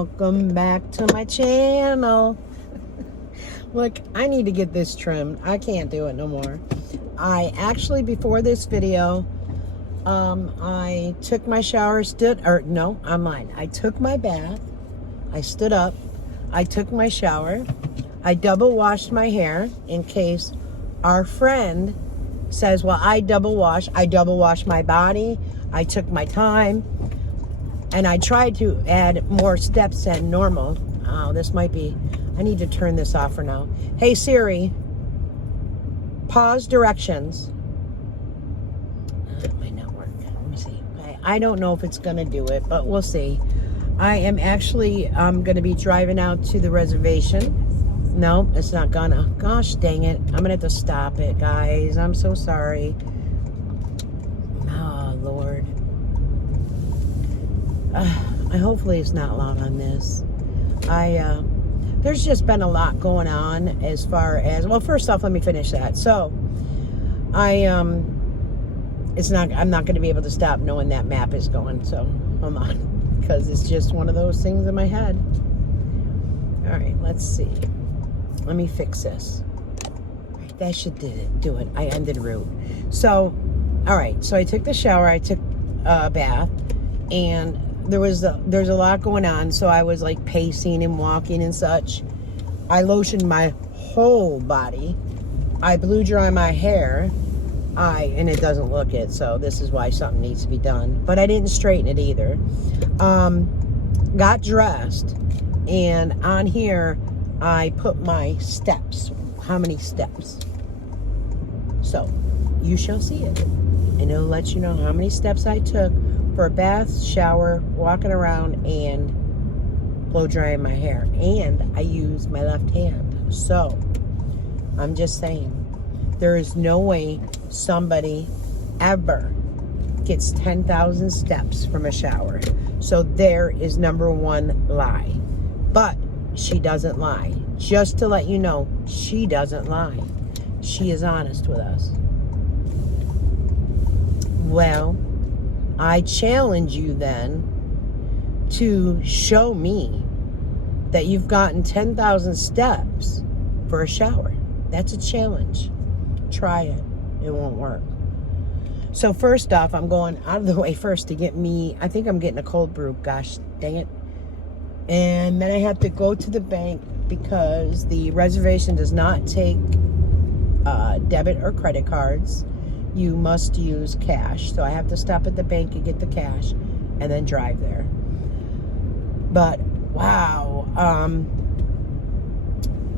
welcome back to my channel. Look, I need to get this trimmed. I can't do it no more. I actually, before this video, I took my shower, I took my bath, I stood up, I took my shower, I double washed my hair in case our friend says, well, I double wash my body, I took my time, and I tried to add more steps than normal. Oh, I need to turn this off for now. Hey Siri, pause directions. Might not work. Let me see. I don't know if it's gonna do it, but we'll see. I am actually gonna be driving out to the reservation. No, it's not gonna. Gosh dang it. I'm gonna have to stop it, guys. I'm so sorry. Oh, Lord. Hopefully it's not loud on this. There's just been a lot going on as far as, well, first off, let me finish that. So, I'm not going to be able to stop knowing that map is going, so hold on, because it's just one of those things in my head. All right, let's see. Let me fix this. That should do it. I ended route. So, all right, so I took the shower, I took a bath, and there's a lot going on, so I was like pacing and walking and such. I lotioned my whole body. I blew dry my hair. And it doesn't look it, so this is why something needs to be done. But I didn't straighten it either. Got dressed, and on here I put my steps. How many steps? So you shall see it, and it'll let you know how many steps I took for a bath, shower, walking around, and blow drying my hair. And I use my left hand. So I'm just saying, there is no way somebody ever gets 10,000 steps from a shower. So there is number one lie. But she doesn't lie. Just to let you know, she doesn't lie. She is honest with us. Well, I challenge you then to show me that you've gotten 10,000 steps for a shower. That's a challenge. Try it. It won't work. So first off, I'm going out of the way first to get me, I think I'm getting a cold brew. Gosh, dang it. And then I have to go to the bank because the reservation does not take debit or credit cards. You must use cash. So I have to stop at the bank and get the cash and then drive there. But wow,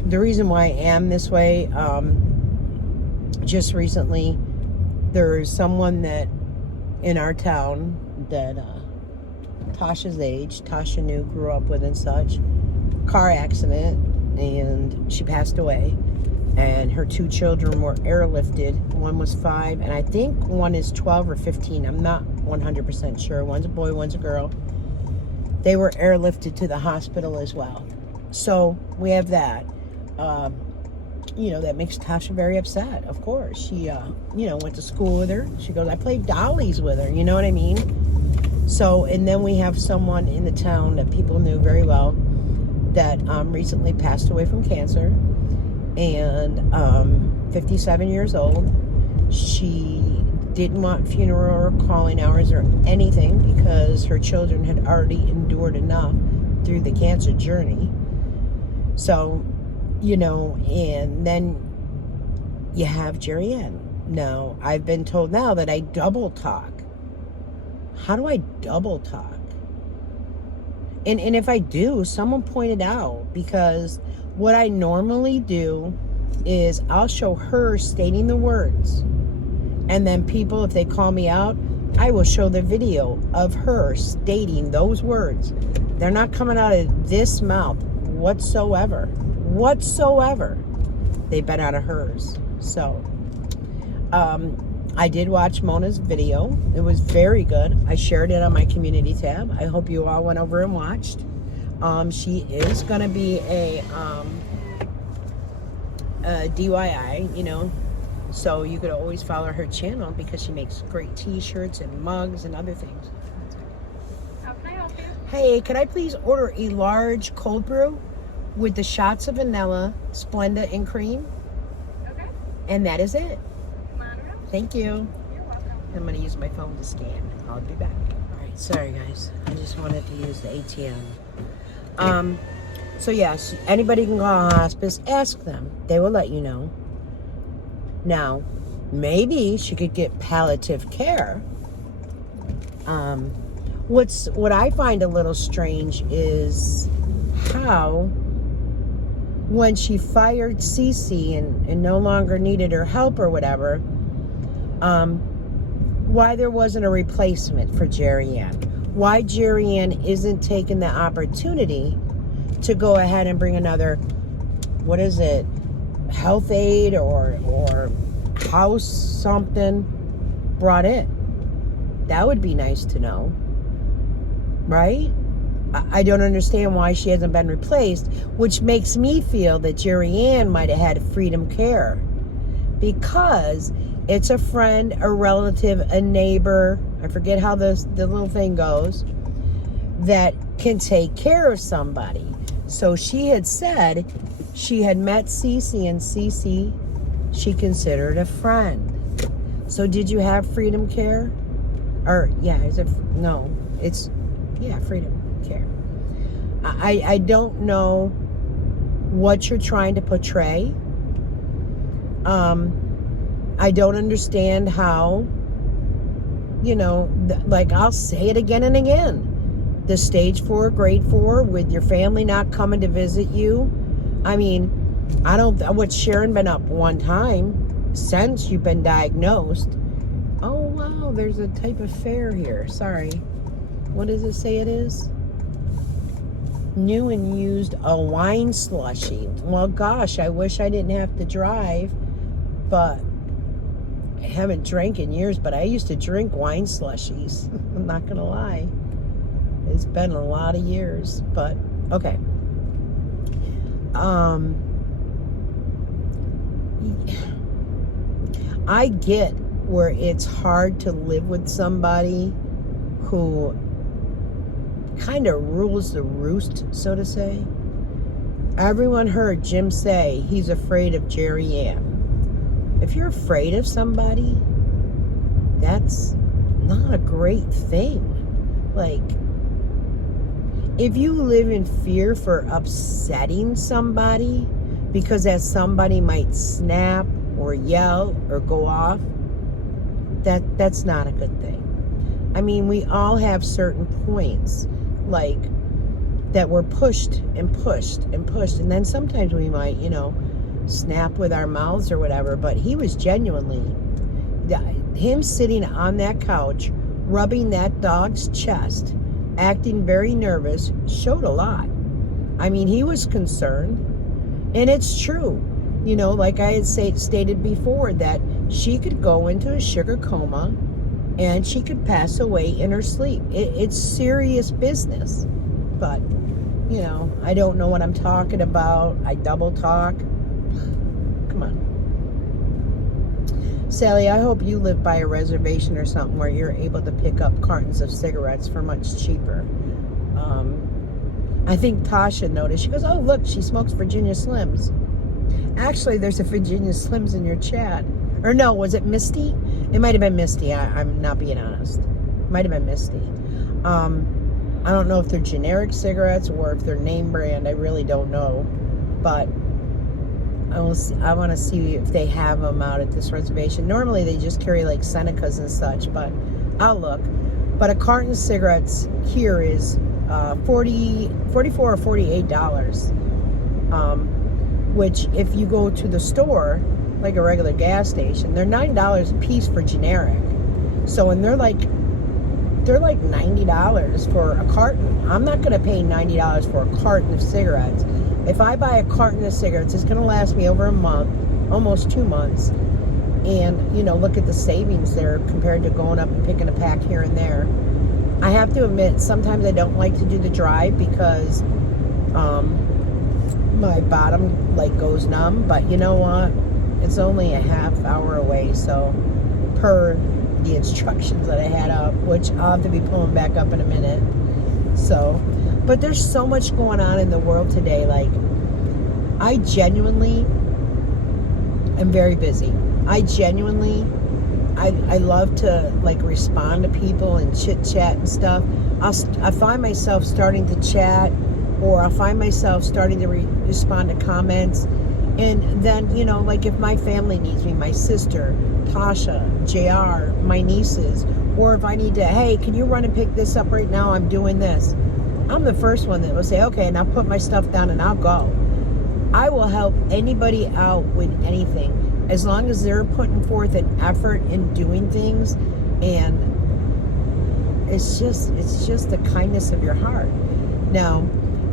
the reason why I am this way, just recently there's someone that in our town that Tasha's age, Tasha knew, grew up with and such, car accident, and she passed away. And her two children were airlifted. One was 5, and I think one is 12 or 15. I'm not 100% sure. One's a boy, one's a girl. They were airlifted to the hospital as well. So we have that. That makes Tasha very upset, of course. She, went to school with her. She goes, I played dollies with her, you know what I mean? So, and then we have someone in the town that people knew very well that recently passed away from cancer. And 57 years old. She didn't want funeral or calling hours or anything because her children had already endured enough through the cancer journey. So, and then you have Jerry Ann. Now, I've been told now that I double talk. How do I double talk? And if I do, someone pointed out, because what I normally do is I'll show her stating the words. And then people, if they call me out, I will show the video of her stating those words. They're not coming out of this mouth whatsoever. Whatsoever. They've been out of hers. So, I did watch Mona's video. It was very good. I shared it on my community tab. I hope you all went over and watched. She is going to be a DIY, so you could always follow her channel because she makes great t-shirts and mugs and other things. How can I help you? Hey, could I please order a large cold brew with the shots of vanilla, Splenda, and cream? Okay. And that is it. Come on around. Thank you. You're welcome. I'm going to use my phone to scan. I'll be back. All right, sorry guys. I just wanted to use the ATM. So yes, anybody can call a hospice. Ask them. They will let you know. Now, maybe she could get palliative care. What I find a little strange is how when she fired Cece and no longer needed her help or whatever, why there wasn't a replacement for Jerry Ann. Why Jerry Ann isn't taking the opportunity to go ahead and bring another, what is it, health aide or house something brought in. That would be nice to know, right? I don't understand why she hasn't been replaced, which makes me feel that Jerry Ann might have had Freedom Care because it's a friend, a relative, a neighbor, I forget how the little thing goes, that can take care of somebody. So she had said she had met Cece, and Cece she considered a friend. So did you have Freedom Care? Or, yeah, Freedom Care. I don't know what you're trying to portray. I don't understand how, I'll say it again and again. The stage 4, grade 4, with your family not coming to visit you. I mean, what's Sharon been up one time since you've been diagnosed? Oh, wow, there's a type of fare here. Sorry. What does it say it is? New and used a wine slushie. Well, gosh, I wish I didn't have to drive, but I haven't drank in years, but I used to drink wine slushies. I'm not going to lie. It's been a lot of years, but okay. I get where it's hard to live with somebody who kind of rules the roost, so to say. Everyone heard Jim say he's afraid of Jerry Ann. If you're afraid of somebody, that's not a great thing. Like, if you live in fear for upsetting somebody because that somebody might snap or yell or go off, that's not a good thing. I mean, we all have certain points, like, that we're pushed and pushed and pushed, and then sometimes we might, snap with our mouths or whatever, but he was genuinely, him sitting on that couch, rubbing that dog's chest, acting very nervous, showed a lot. I mean, he was concerned, and it's true. Like I had stated before, that she could go into a sugar coma and she could pass away in her sleep. It's serious business. But, I don't know what I'm talking about. I double talk. Come on. Sally, I hope you live by a reservation or something where you're able to pick up cartons of cigarettes for much cheaper. I think Tasha noticed. She goes, oh, look, she smokes Virginia Slims. Actually, there's a Virginia Slims in your chat. Or no, was it Misty? It might have been Misty. I'm not being honest. It might have been Misty. I don't know if they're generic cigarettes or if they're name brand. I really don't know. But I want to see if they have them out at this reservation. Normally, they just carry like Senecas and such, but I'll look. But a carton of cigarettes here is $44 or $48. Which, if you go to the store, like a regular gas station, they're $9 a piece for generic. So, and they're like $90 for a carton. I'm not going to pay $90 for a carton of cigarettes. If I buy a carton of cigarettes, it's going to last me over a month, almost 2 months. And, look at the savings there compared to going up and picking a pack here and there. I have to admit, sometimes I don't like to do the drive because my bottom goes numb, but you know what, it's only a half hour away, so per the instructions that I had up, which I'll have to be pulling back up in a minute. So, but there's so much going on in the world today. Like, I genuinely am very busy. I love to like respond to people and chit chat and stuff. I find myself starting to chat, or I'll find myself starting to respond to comments. And then, you know, like if my family needs me, my sister, Tasha, JR, my nieces, or if I need to, hey, can you run and pick this up right now? I'm doing this. I'm the first one that will say, okay, and I'll put my stuff down and I'll go. I will help anybody out with anything as long as they're putting forth an effort in doing things. And it's just the kindness of your heart. Now,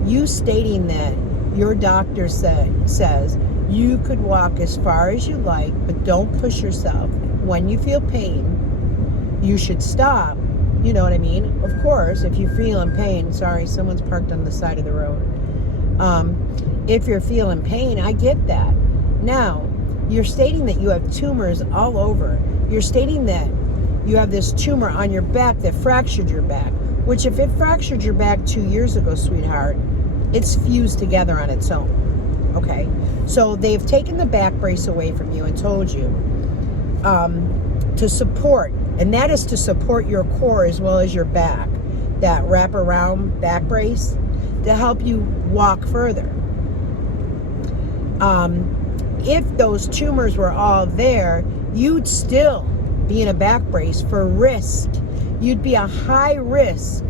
you stating that your doctor says you could walk as far as you like, but don't push yourself. When you feel pain, you should stop. You know what I mean? Of course, if you feel in pain, sorry, someone's parked on the side of the road. If you're feeling pain, I get that. Now, you're stating that you have tumors all over. You're stating that you have this tumor on your back that fractured your back, which if it fractured your back 2 years ago, sweetheart, it's fused together on its own. Okay? So they've taken the back brace away from you and told you to support, and that is to support your core as well as your back, that wraparound back brace to help you walk further. If those tumors were all there, you'd still be in a back brace for risk. You'd be a high risk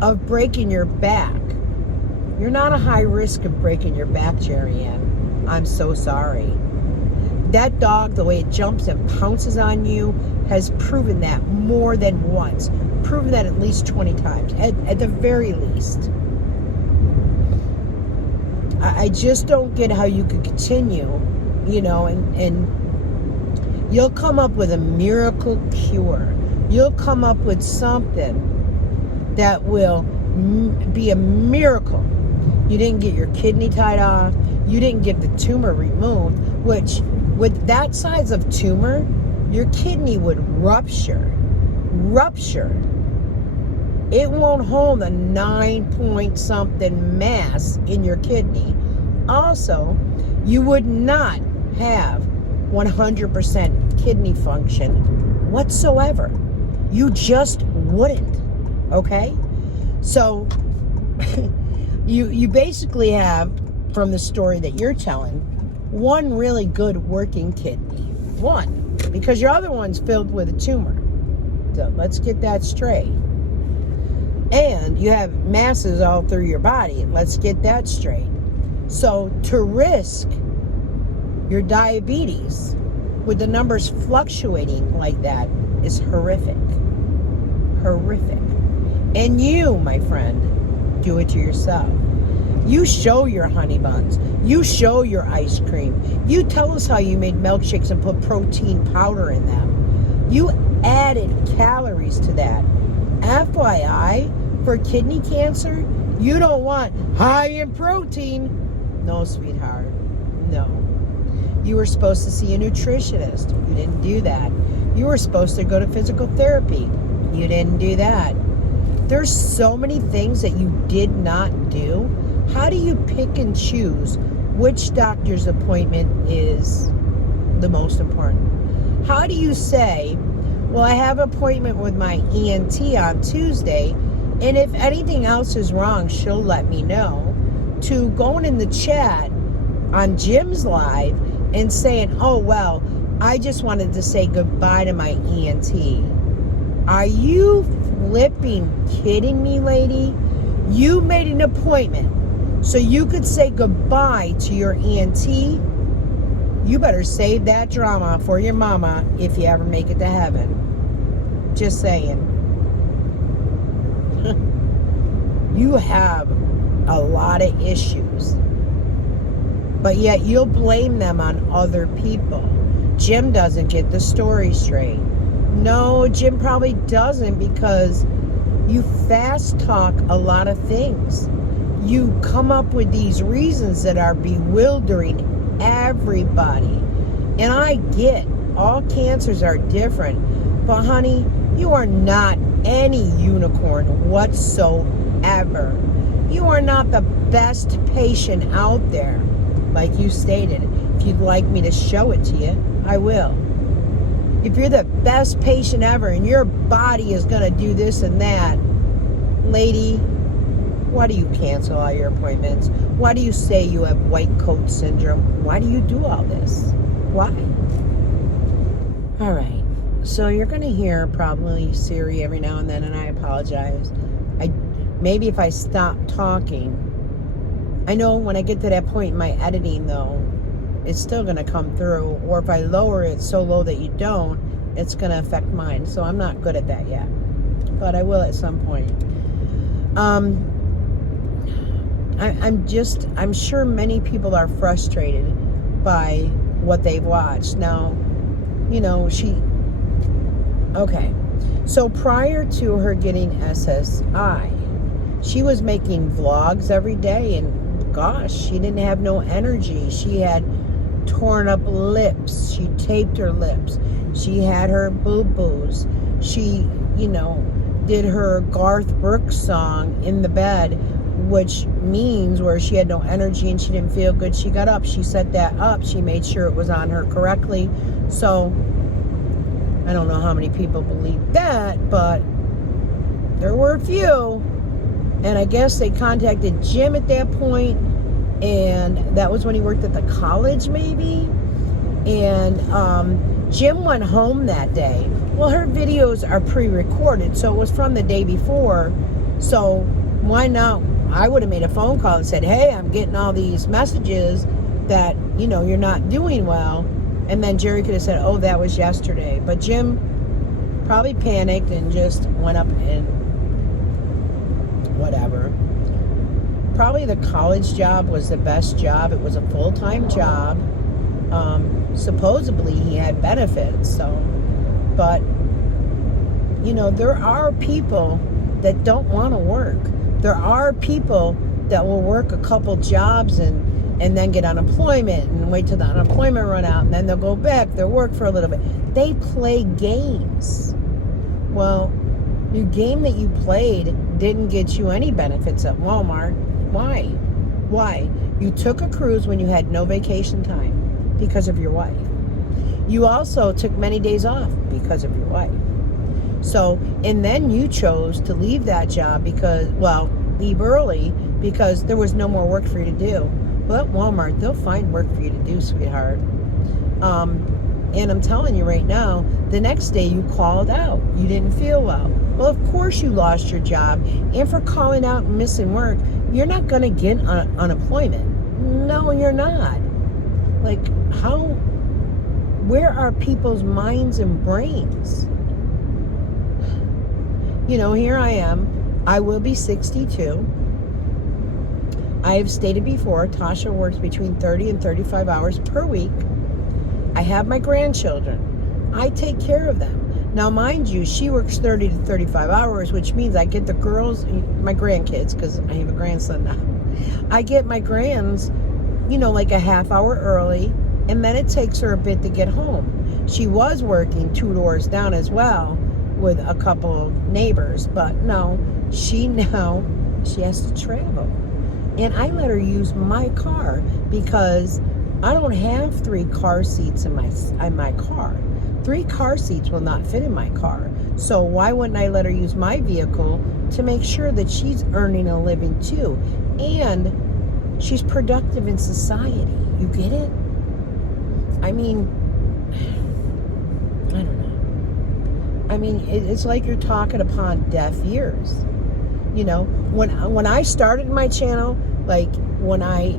of breaking your back. You're not a high risk of breaking your back, Jerry Ann. I'm so sorry. That dog, the way it jumps and pounces on you, has proven that more than once. Proven that at least 20 times, at the very least. I just don't get how you could continue, you know, and you'll come up with a miracle cure. You'll come up with something that will be a miracle. You didn't get your kidney tied off. You didn't get the tumor removed, which with that size of tumor, your kidney would rupture. It won't hold a 9-point-something mass in your kidney. Also, you would not have 100% kidney function whatsoever. You just wouldn't. Okay? So, you basically have, from the story that you're telling, one really good working kidney. One. Because your other one's filled with a tumor. So let's get that straight. And you have masses all through your body. Let's get that straight. So to risk your diabetes with the numbers fluctuating like that is horrific. Horrific. And you, my friend, do it to yourself. You show your honey buns. You show your ice cream. You tell us how you made milkshakes and put protein powder in them. You added calories to that. FYI, for kidney cancer, you don't want high in protein. No, sweetheart. No. You were supposed to see a nutritionist. You didn't do that. You were supposed to go to physical therapy. You didn't do that. There's so many things that you did not do. How do you pick and choose which doctor's appointment is the most important? How do you say, well, I have an appointment with my ENT on Tuesday, and if anything else is wrong, she'll let me know, to going in the chat on Jim's Live and saying, oh, well, I just wanted to say goodbye to my ENT. Are you flipping kidding me, lady? You made an appointment so you could say goodbye to your ENT. You better save that drama for your mama if you ever make it to heaven. Just saying. You have a lot of issues, but yet you'll blame them on other people. Jim doesn't get the story straight. No, Jim probably doesn't, because you fast talk a lot of things. You come up with these reasons that are bewildering everybody. And I get all cancers are different, but honey, you are not any unicorn whatsoever. ever. You are not the best patient out there, like you stated. If you'd like me to show it to you, I will. If you're the best patient ever and your body is going to do this and that, lady, why do you cancel all your appointments? Why do you say you have white coat syndrome? Why do you do all this? Why? All right. So you're going to hear probably Siri every now and then, and I apologize. Maybe if I stop talking, I know when I get to that point in my editing, though, it's still going to come through. Or if I lower it so low that you don't, it's going to affect mine. So I'm not good at that yet. But I will at some point. I'm sure many people are frustrated by what they've watched. Now, okay. So prior to her getting SSI, she was making vlogs every day, and gosh, she didn't have no energy. She had torn up lips. She taped her lips. She had her boo-boos. She, did her Garth Brooks song in the bed, which means where she had no energy and she didn't feel good. She got up. She set that up. She made sure it was on her correctly. So I don't know how many people believe that, but there were a few. And I guess they contacted Jim at that point, and that was when he worked at the college, maybe. And Jim went home that day. Well, her videos are pre-recorded, so it was from the day before. So why not? I would have made a phone call and said, hey, I'm getting all these messages that, you're not doing well. And then Jerry could have said, oh, that was yesterday. But Jim probably panicked and just went up and whatever. Probably the college job was the best job. It was a full-time job. Supposedly he had benefits. So, but, there are people that don't want to work. There are people that will work a couple jobs and then get unemployment and wait till the unemployment run out, and then they'll go back, they'll work for a little bit. They play games. Well, your game that you played didn't get you any benefits at Walmart. Why? You took a cruise when you had no vacation time because of your wife. You also took many days off because of your wife. So, and then you chose to leave that job leave early because there was no more work for you to do. Well, at Walmart, they'll find work for you to do, sweetheart. And I'm telling you right now, the next day you called out. You didn't feel well. Well, of course you lost your job. And for calling out and missing work, you're not going to get unemployment. No, you're not. Like, where are people's minds and brains? Here I am. I will be 62. I have stated before, Tasha works between 30 and 35 hours per week. I have my grandchildren. I take care of them. Now, mind you, she works 30 to 35 hours, which means I get the girls, my grandkids, because I have a grandson now. I get my grands, like a half hour early, and then it takes her a bit to get home. She was working 2 doors down as well with a couple of neighbors, but no, she has to travel. And I let her use my car because I don't have 3 car seats in my car. 3 car seats will not fit in my car. So why wouldn't I let her use my vehicle to make sure that she's earning a living too? And she's productive in society. You get it? I mean, I don't know. I mean, it's like you're talking upon deaf ears. When I started my channel, like when I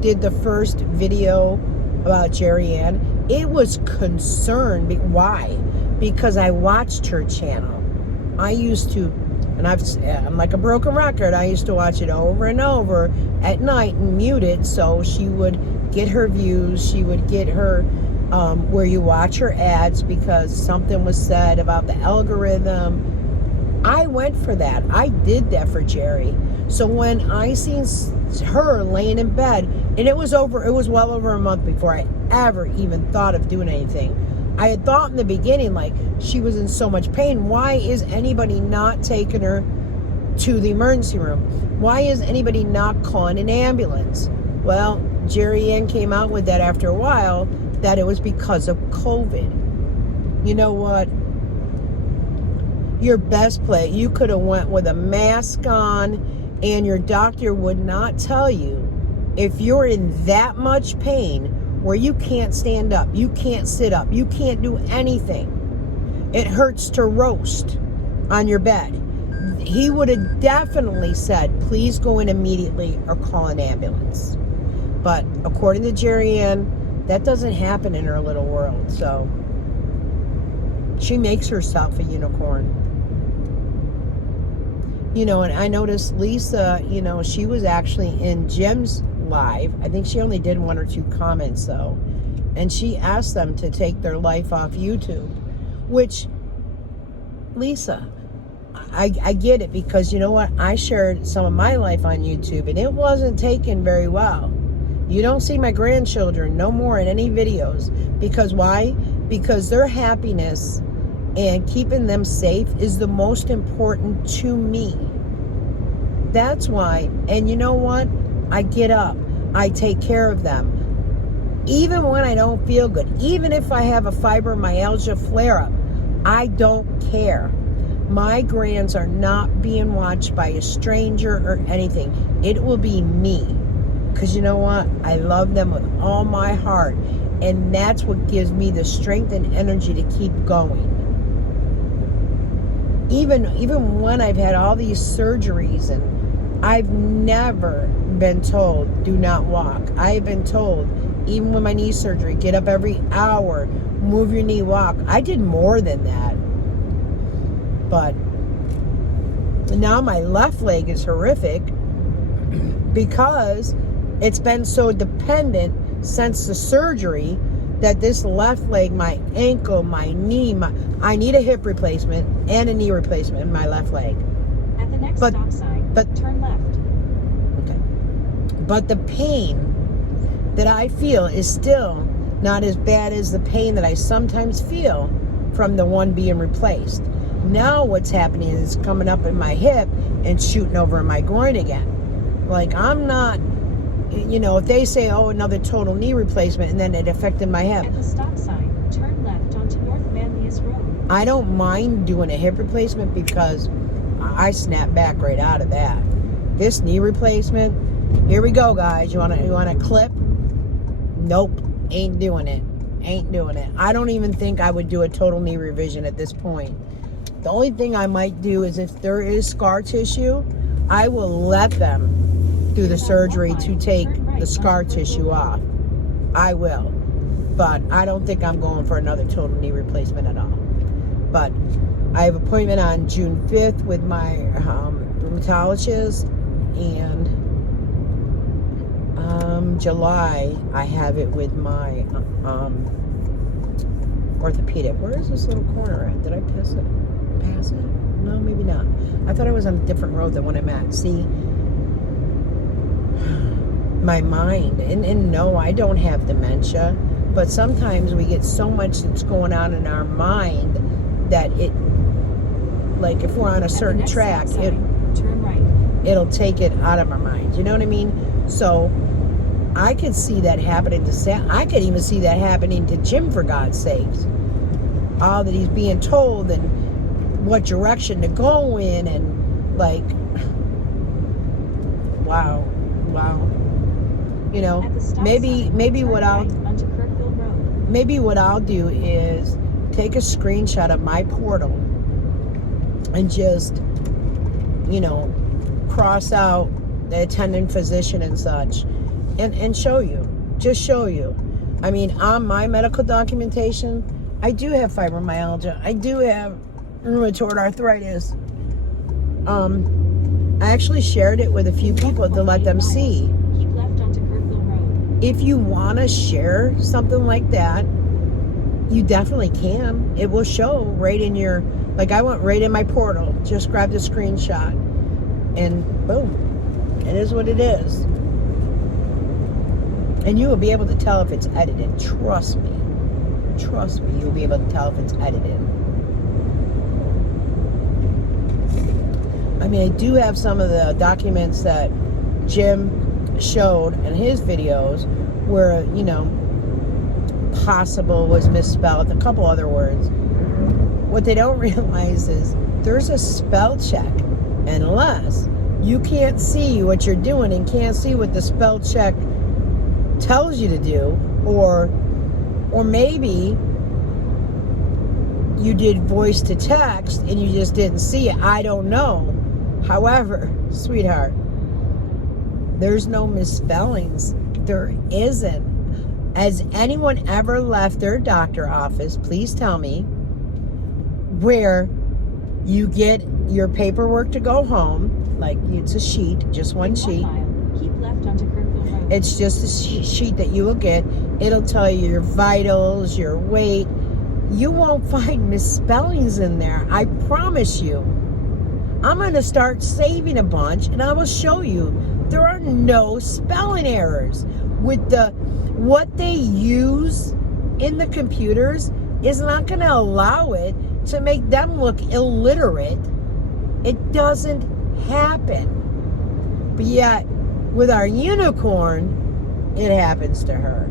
did the first video about Jerry Ann, it was concern. Why? Because I watched her channel. I used to, and I'm like a broken record, I used to watch it over and over at night and mute it so she would get her views, she would get her where you watch her ads because something was said about the algorithm. I went for that. I did that for Jerry. So when I seen her laying in bed, and it was well over a month before I ever even thought of doing anything. I had thought in the beginning, like, she was in so much pain. Why is anybody not taking her to the emergency room. Why is anybody not calling an ambulance? Well, Jerry Ann came out with that after a while, that it was because of COVID. You know what? Your best play, you could have went with a mask on, and your doctor would not tell you if you're in that much pain where you can't stand up, you can't sit up, you can't do anything. It hurts to roast on your bed. He would have definitely said, please go in immediately or call an ambulance. But according to Jerry Ann, that doesn't happen in her little world. So she makes herself a unicorn. You know, and I noticed Lisa, you know, she was actually in Jim's live. I think she only did 1 or 2 comments though. And she asked them to take their life off YouTube. Which, Lisa, I get it, because you know what? I shared some of my life on YouTube and it wasn't taken very well. You don't see my grandchildren no more in any videos. Because why? Because their happiness and keeping them safe is the most important to me. That's why. And you know what? I get up. I take care of them. Even when I don't feel good. Even if I have a fibromyalgia flare-up. I don't care. My grands are not being watched by a stranger or anything. It will be me. Because you know what? I love them with all my heart. And that's what gives me the strength and energy to keep going. Even when I've had all these surgeries, and I've never been told, do not walk. I've been told, even with my knee surgery, get up every hour, move your knee, walk. I did more than that. But now my left leg is horrific because it's been so dependent since the surgery that this left leg, my ankle, my knee, I need a hip replacement and a knee replacement in my left leg. At the next stop sign, turn left. Okay. But the pain that I feel is still not as bad as the pain that I sometimes feel from the one being replaced. Now what's happening is it's coming up in my hip and shooting over in my groin again. Like, I'm not, you know, if they say, oh, another total knee replacement, and then it affected my hip. At the stop sign, turn left onto North Manlius Road. I don't mind doing a hip replacement because I snap back right out of that. This knee replacement, here we go, guys. You want a clip? Nope, ain't doing it. Ain't doing it. I don't even think I would do a total knee revision at this point. The only thing I might do is if there is scar tissue, I will let them do the surgery to take the scar tissue off. I will. But I don't think I'm going for another total knee replacement at all. But I have an appointment on June 5th with my rheumatologist, and July I have it with my orthopedic. Where is this little corner at? Did I pass it? No, maybe not. I thought I was on a different road than when I'm at. See, my mind, and no, I don't have dementia, but sometimes we get so much that's going on in our mind that it, like if we're on a certain track, turn right. It'll take it out of our mind. You know what I mean? So I could see that happening to Sam. I could even see that happening to Jim, for God's sakes. All that he's being told and what direction to go in, and like, wow. You know, maybe what I'll do is take a screenshot of my portal and just, you know, cross out the attending physician and such, and show you. Just show you. I mean, on my medical documentation, I do have fibromyalgia. I do have rheumatoid arthritis. I actually shared it with a few people to let them see. Keep left onto Kirkville Road. If you want to share something like that, you definitely can. It will show right in your, like I went right in my portal, just grabbed a screenshot, and boom, it is what it is. And you will be able to tell if it's edited. Trust me, you'll be able to tell if it's edited. I mean, I do have some of the documents that Jim showed in his videos where, you know, possible was misspelled, a couple other words. What they don't realize is there's a spell check. Unless you can't see what you're doing and can't see what the spell check tells you to do, or maybe you did voice to text and you just didn't see it. I don't know. However, sweetheart, there's no misspellings. There isn't. Has anyone ever left their doctor office, please tell me, where you get your paperwork to go home, like it's a sheet, just one sheet. Keep left onto Kirkville Road. It's just a sheet that you will get. It'll tell you your vitals, your weight. You won't find misspellings in there. I promise you. I'm going to start saving a bunch, and I will show you there are no spelling errors. With what they use in the computers is not going to allow it to make them look illiterate. It doesn't happen. But yet, with our unicorn, it happens to her.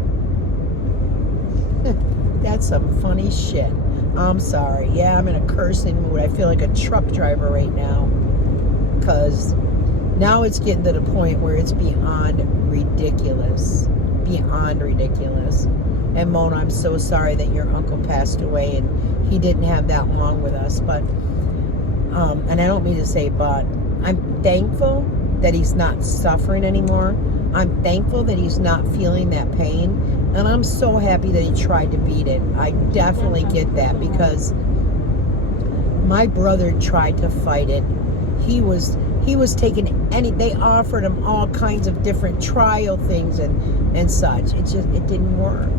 That's some funny shit. I'm sorry. Yeah, I'm in a cursing mood. I feel like a truck driver right now. Because now it's getting to the point where it's beyond ridiculous. Beyond ridiculous. And Mona, I'm so sorry that your uncle passed away and he didn't have that long with us. But, and I don't mean to say but, I'm thankful that he's not suffering anymore. I'm thankful that he's not feeling that pain. And I'm so happy that he tried to beat it. I definitely get that, because my brother tried to fight it. He was taking they offered him all kinds of different trial things and such. It didn't work.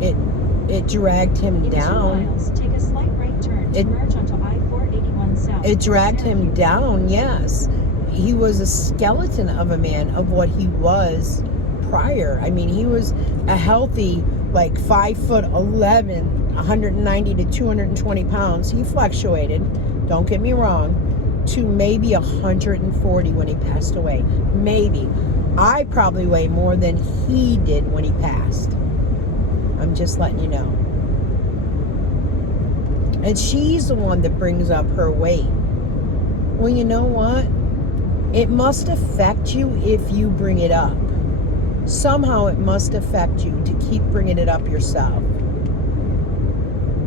It dragged him down. Take a slight right turn to merge onto I-481 South. It dragged him down, yes. He was a skeleton of a man of what he was prior. I mean, he was a healthy, like 5'11", 190 to 220 pounds. He fluctuated, don't get me wrong, to maybe 140 when he passed away. Maybe. I probably weigh more than he did when he passed. I'm just letting you know. And she's the one that brings up her weight. Well, you know what? It must affect you if you bring it up. Somehow it must affect you to keep bringing it up yourself.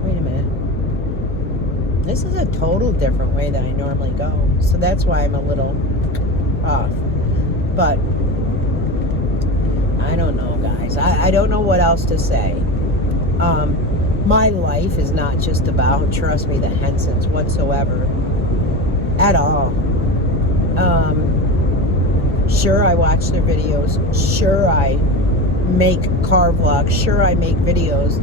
Wait a minute. This is a total different way than I normally go. So that's why I'm a little off. But I don't know, guys. I don't know what else to say. My life is not just about, trust me, the Hensons whatsoever. At all. Sure, I watch their videos. Sure, I make car vlogs. Sure, I make videos.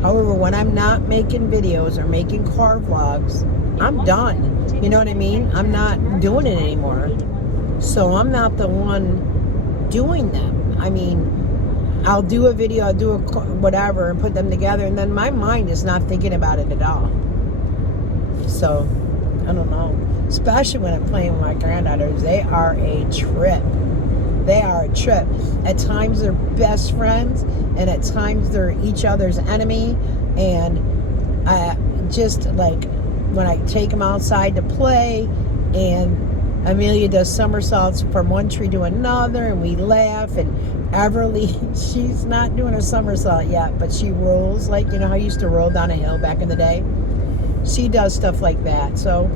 However, when I'm not making videos or making car vlogs, I'm done. You know what I mean? I'm not doing it anymore. So I'm not the one doing them. I mean, I'll do a video, I'll do a whatever, and put them together, and then my mind is not thinking about it at all. So, I don't know. Especially when I'm playing with my granddaughters. They are a trip. They are a trip. At times they're best friends, and at times they're each other's enemy. And I just, like, when I take them outside to play, and Amelia does somersaults from one tree to another, and we laugh, and Everly, she's not doing a somersault yet, but she rolls, like, you know how you used to roll down a hill back in the day? She does stuff like that. So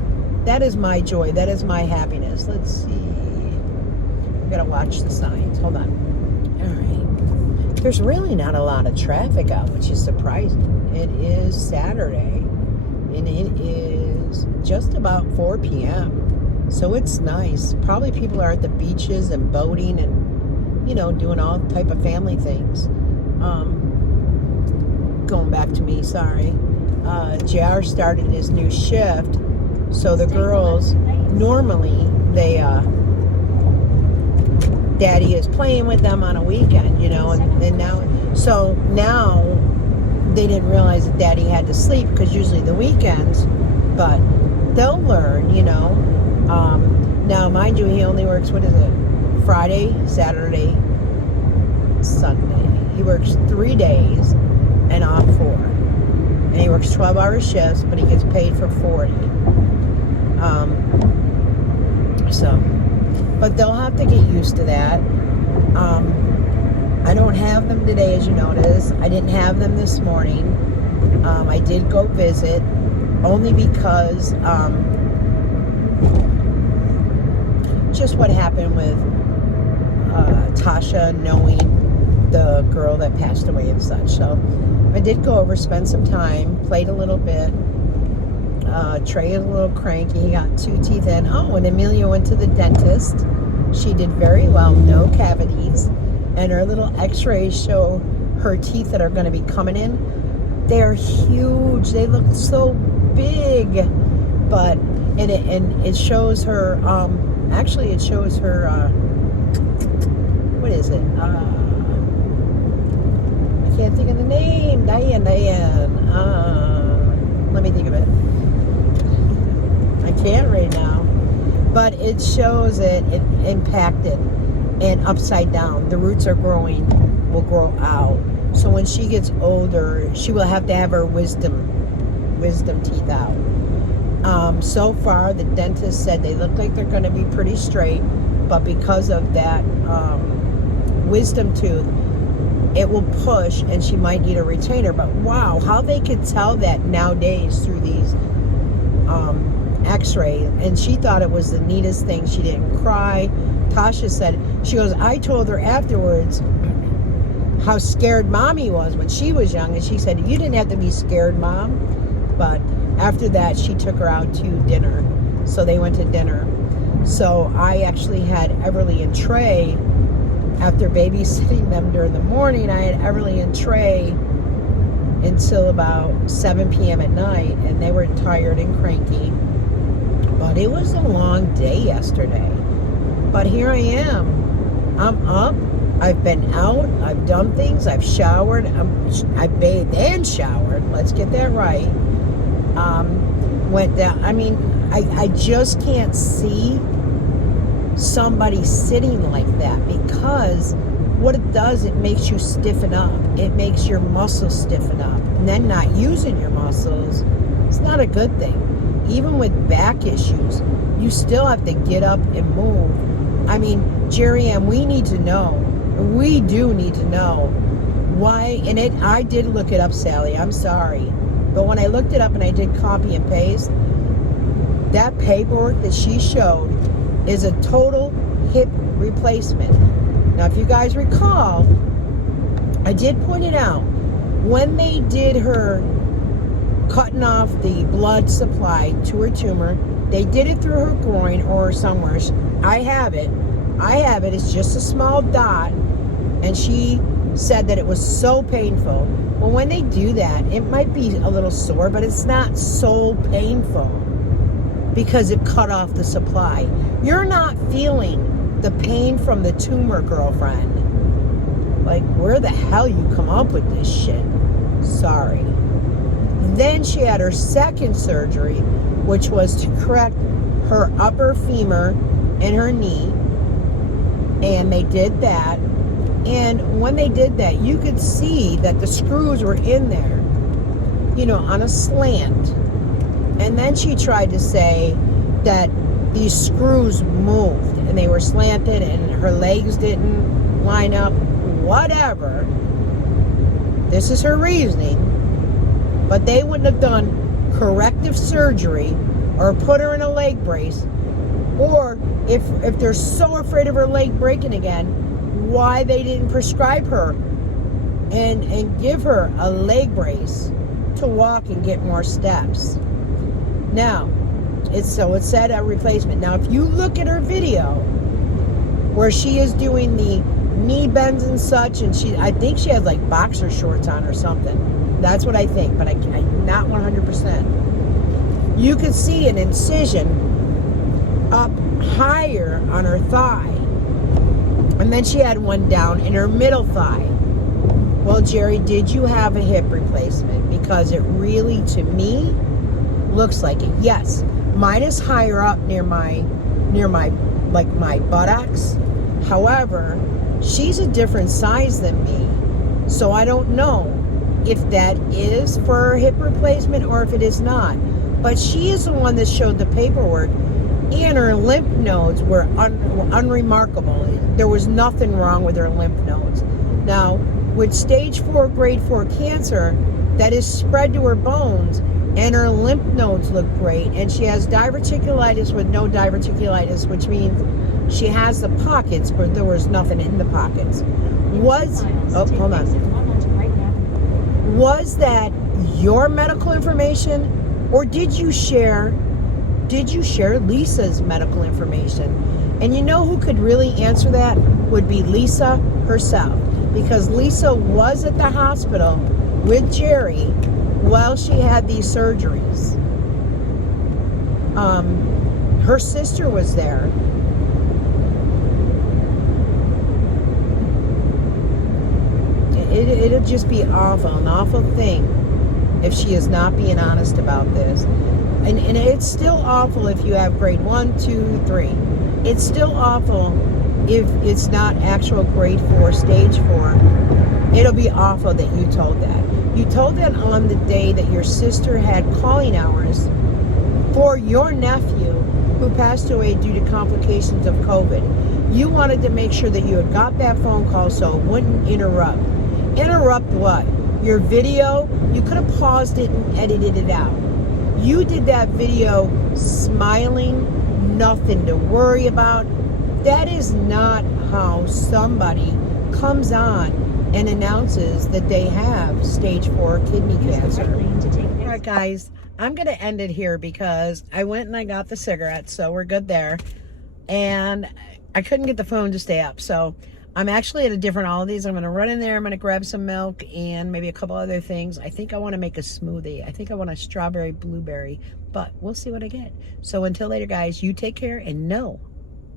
that is my joy. That is my happiness. Let's see. I gotta watch the signs. Hold on. All right. There's really not a lot of traffic out, which is surprising. It is Saturday, and it is just about 4 p.m. So it's nice. Probably people are at the beaches and boating and, you know, doing all type of family things. Going back to me, sorry. JR started his new shift. So the girls, normally, Daddy is playing with them on a weekend, you know, and now they didn't realize that Daddy had to sleep, because usually the weekends, but they'll learn, you know. Now, mind you, he only works, what is it? Friday, Saturday, Sunday. He works 3 days and off 4. And he works 12-hour shifts, but he gets paid for 40. But they'll have to get used to that. I don't have them today, as you notice. I didn't have them this morning. I did go visit, only because just what happened with Tasha knowing the girl that passed away and such. So I did go over, spend some time, played a little bit. Trey is a little cranky. He got 2 teeth in. Oh, and Amelia went to the dentist. She did very well, no cavities. And her little x-rays show her teeth that are going to be coming in. They're huge. They look so big. But, and it shows her, actually it shows her, what is it? I can't think of the name. Diane. Let me think of it. I can't right now. But it shows it impacted and upside down. The roots are will grow out. So when she gets older, she will have to have her wisdom teeth out. So far, the dentist said they look like they're going to be pretty straight, but because of that wisdom tooth, it will push and she might need a retainer. But wow, how they could tell that nowadays through these x-rays. And she thought it was the neatest thing. She didn't cry. Tasha said, she goes, I told her afterwards how scared mommy was when she was young, and she said, you didn't have to be scared, Mom. But after that, she took her out to dinner. So they went to dinner. So I actually had Everly and Trey, after babysitting them during the morning, I had Everly and Trey until about 7 p.m. at night, and they were tired and cranky. But it was a long day yesterday. But here I am. I'm up. I've been out. I've done things. I've showered. I bathed and showered. Let's get that right. Went down. I mean, I just can't see somebody sitting like that, because what it does, it makes you stiffen up. It makes your muscles stiffen up. And then not using your muscles, it's not a good thing. Even with back issues, you still have to get up and move. I mean, Jerry Ann, we need to know. We do need to know why. And I did look it up, Sally. I'm sorry. But when I looked it up and I did copy and paste, that paperwork that she showed is a total hip replacement. Now, if you guys recall, I did point it out. When they did her cutting off the blood supply to her tumor, they did it through her groin or somewhere. I have it. It's just a small dot. And she said that it was so painful. Well, when they do that, it might be a little sore, but it's not so painful because it cut off the supply. You're not feeling the pain from the tumor, girlfriend. Like, where the hell you come up with this shit? Sorry. Then she had her second surgery, which was to correct her upper femur and her knee. And they did that. And when they did that, you could see that the screws were in there, you know, on a slant. And then she tried to say that these screws moved and they were slanted and her legs didn't line up. Whatever. This is her reasoning. But they wouldn't have done corrective surgery or put her in a leg brace. Or if they're so afraid of her leg breaking again, why they didn't prescribe her and give her a leg brace to walk and get more steps. Now, it said a replacement. Now, if you look at her video where she is doing the knee bends and such, and I think she has like boxer shorts on or something. That's what I think, but I'm not 100%. You could see an incision up higher on her thigh. And then she had one down in her middle thigh. Well, Jerry, did you have a hip replacement? Because it really, to me, looks like it. Yes, mine is higher up near my near my buttocks. However, she's a different size than me, so I don't know if that is for hip replacement or if it is not. But she is the one that showed the paperwork, and her lymph nodes were unremarkable. There was nothing wrong with her lymph nodes. Now, with stage 4, grade 4 cancer, that is spread to her bones, and her lymph nodes look great, and she has diverticulitis with no diverticulitis, which means she has the pockets, but there was nothing in the pockets. Hold on. Was that your medical information, or did you share Lisa's medical information? And you know who could really answer that would be Lisa herself, because Lisa was at the hospital with Jerry while she had these surgeries. Her sister was there. It'll just be an awful thing if she is not being honest about this. And it's still awful if you have grade 1, 2, 3. It's still awful if it's not actual grade 4, stage 4. It'll be awful that you told that. You told that on the day that your sister had calling hours for your nephew who passed away due to complications of COVID. You wanted to make sure that you had got that phone call so it wouldn't interrupt. Interrupt what? Your video? You could have paused it and edited it out. You did that video smiling, nothing to worry about. That is not how somebody comes on and announces that they have stage 4 kidney cancer. All right, guys, I'm going to end it here because I went and I got the cigarettes, so we're good there. And I couldn't get the phone to stay up, so I'm actually at a different Aldi's. I'm going to run in there. I'm going to grab some milk and maybe a couple other things. I think I want to make a smoothie. I think I want a strawberry blueberry, but we'll see what I get. So until later, guys, you take care and know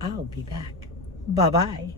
I'll be back. Bye-bye.